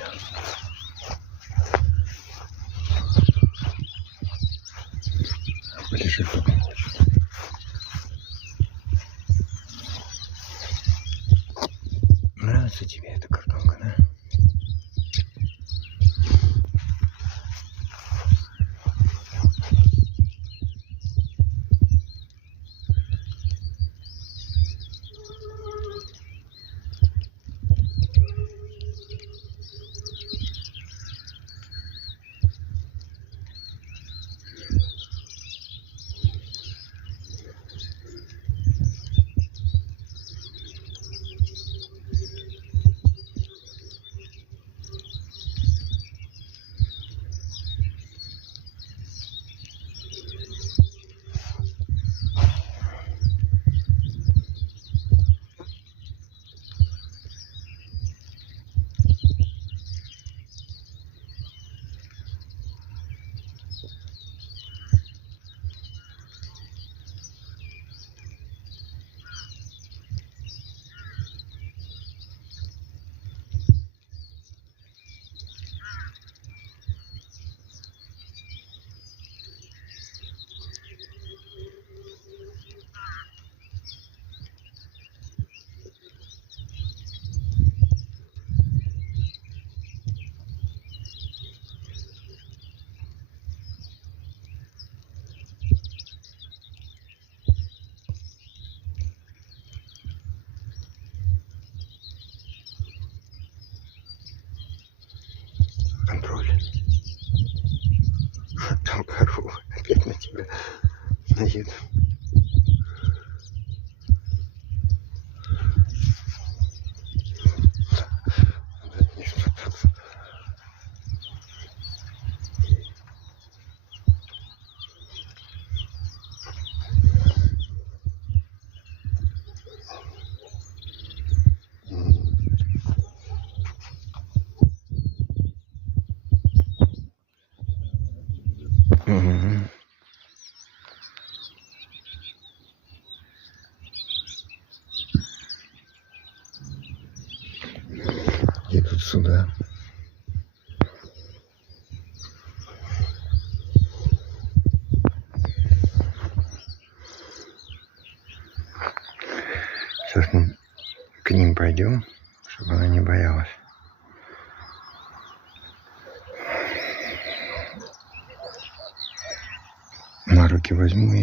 все. Ближе кто хочет. Нравится тебе эта картонка, да? Контроль. Там корова опять на тебя наедет. Угу. Идут сюда. Сейчас мы к ним пойдем, чтобы она не боялась. На руки возьму ее.